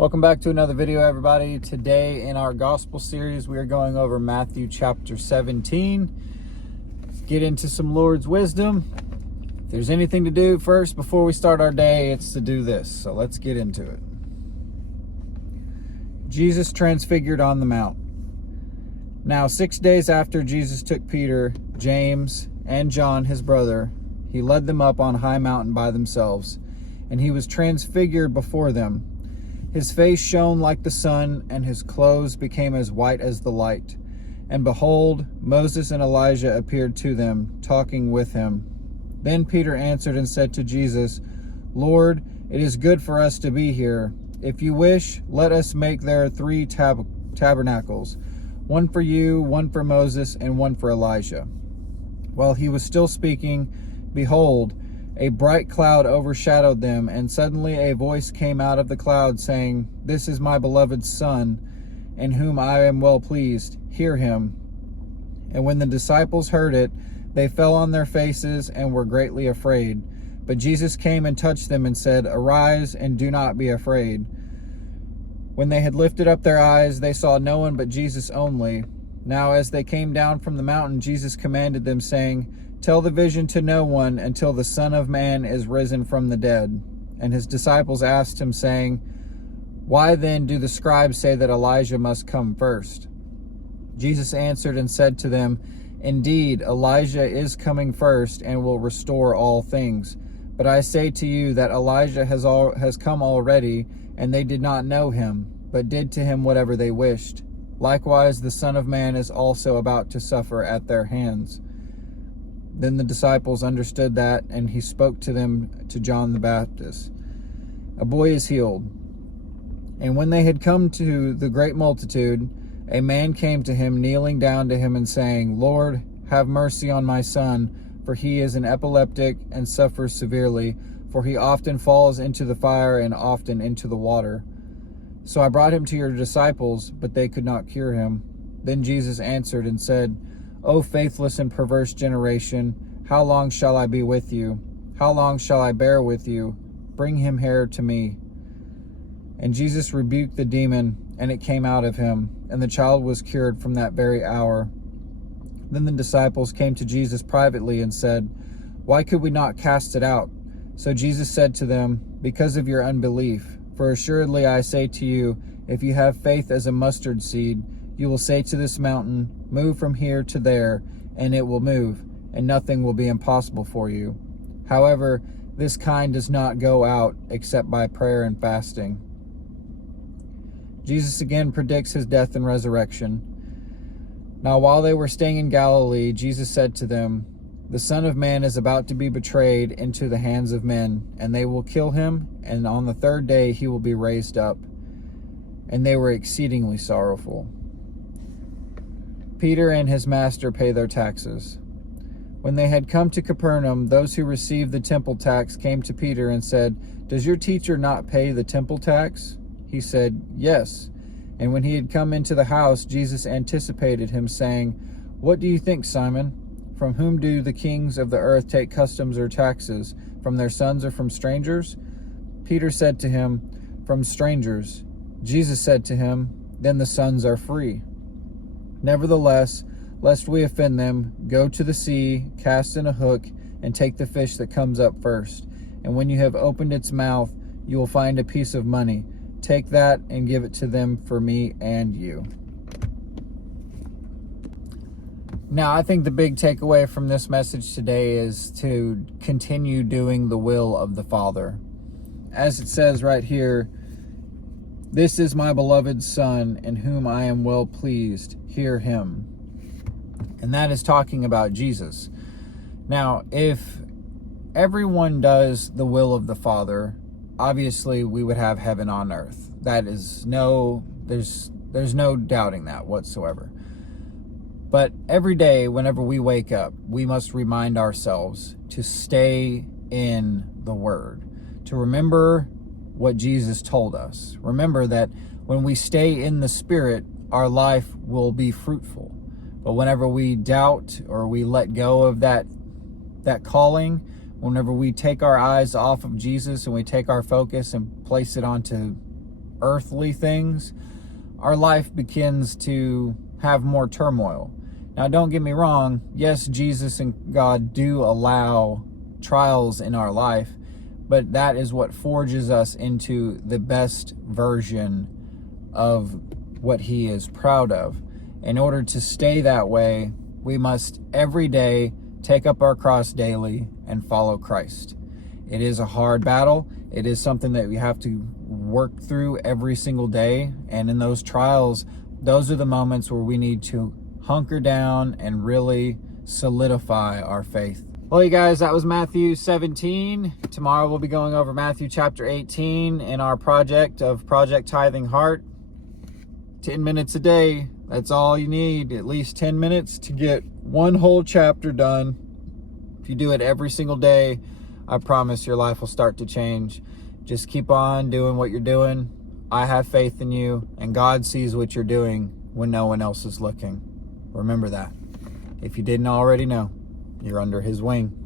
Welcome back to another video, everybody. Today in our gospel series, we are going over Matthew chapter 17. Let's get into some Lord's wisdom. If there's anything to do first before we start our day, it's to do this. So let's get into it. Jesus transfigured on the mount. Now 6 days after Jesus took Peter, James, and John, his brother, he led them up on a high mountain by themselves, and he was transfigured before them. His face shone like the sun, and his clothes became as white as the light. And behold, Moses and Elijah appeared to them, talking with him. Then Peter answered and said to Jesus, "Lord, it is good for us to be here. If you wish, let us make there 3 tabernacles, one for you, one for Moses, and one for Elijah." While he was still speaking, behold, a bright cloud overshadowed them, and suddenly a voice came out of the cloud saying, "This is my beloved Son, in whom I am well pleased. Hear him." And when the disciples heard it, they fell on their faces and were greatly afraid. But Jesus came and touched them and said, "Arise and do not be afraid." When they had lifted up their eyes, they saw no one but Jesus only. Now as they came down from the mountain, Jesus commanded them, saying, "Tell the vision to no one until the Son of Man is risen from the dead." And his disciples asked him, saying, "Why then do the scribes say that Elijah must come first?" Jesus answered and said to them, "Indeed, Elijah is coming first and will restore all things. But I say to you that Elijah has come already, and they did not know him, but did to him whatever they wished. Likewise, the Son of Man is also about to suffer at their hands." Then the disciples understood that, and he spoke to them to John the Baptist. "A boy is healed." And when they had come to the great multitude, a man came to him, kneeling down to him and saying, "Lord, have mercy on my son, for he is an epileptic and suffers severely, for he often falls into the fire and often into the water. So I brought him to your disciples, but they could not cure him." Then Jesus answered and said, "O faithless and perverse generation, how long shall I be with you? How long shall I bear with you? Bring him here to me." And Jesus rebuked the demon, and it came out of him, and the child was cured from that very hour. Then the disciples came to Jesus privately and said, "Why could we not cast it out?" So Jesus said to them, "Because of your unbelief. For assuredly I say to you, if you have faith as a mustard seed, you will say to this mountain, 'Move from here to there,' and it will move, and nothing will be impossible for you. However, this kind does not go out except by prayer and fasting." Jesus again predicts his death and resurrection. Now while they were staying in Galilee, Jesus said to them, "The Son of Man is about to be betrayed into the hands of men, and they will kill him, and on the 3rd day he will be raised up." And they were exceedingly sorrowful. Peter and his master pay their taxes. When they had come to Capernaum, those who received the temple tax came to Peter and said, "Does your teacher not pay the temple tax?" He said, "Yes." And when he had come into the house, Jesus anticipated him, saying, "What do you think, Simon? From whom do the kings of the earth take customs or taxes? From their sons or from strangers?" Peter said to him, "From strangers." Jesus said to him, "Then the sons are free. Nevertheless, lest we offend them, go to the sea, cast in a hook, and take the fish that comes up first. And when you have opened its mouth, you will find a piece of money. Take that and give it to them for me and you." Now, I think the big takeaway from this message today is to continue doing the will of the Father. As it says right here, "This is my beloved Son, in whom I am well pleased. Hear him." And that is talking about Jesus. Now, if everyone does the will of the Father, obviously we would have heaven on earth. That is there's no doubting that whatsoever. But every day, whenever we wake up, we must remind ourselves to stay in the Word, to remember what Jesus told us. Remember that when we stay in the Spirit, our life will be fruitful. But whenever we doubt or we let go of that calling, whenever we take our eyes off of Jesus and we take our focus and place it onto earthly things, our life begins to have more turmoil. Now, don't get me wrong. Yes, Jesus and God do allow trials in our life, but that is what forges us into the best version of what He is proud of. In order to stay that way, we must every day take up our cross daily and follow Christ. It is a hard battle. It is something that we have to work through every single day. And in those trials, those are the moments where we need to hunker down and really solidify our faith. Well, you guys, that was Matthew 17. Tomorrow we'll be going over Matthew chapter 18 in our project of Project Tithing Heart. 10 minutes a day. That's all you need. At least 10 minutes to get one whole chapter done. If you do it every single day, I promise your life will start to change. Just keep on doing what you're doing. I have faith in you, and God sees what you're doing when no one else is looking. Remember that. If you didn't already know, you're under His wing.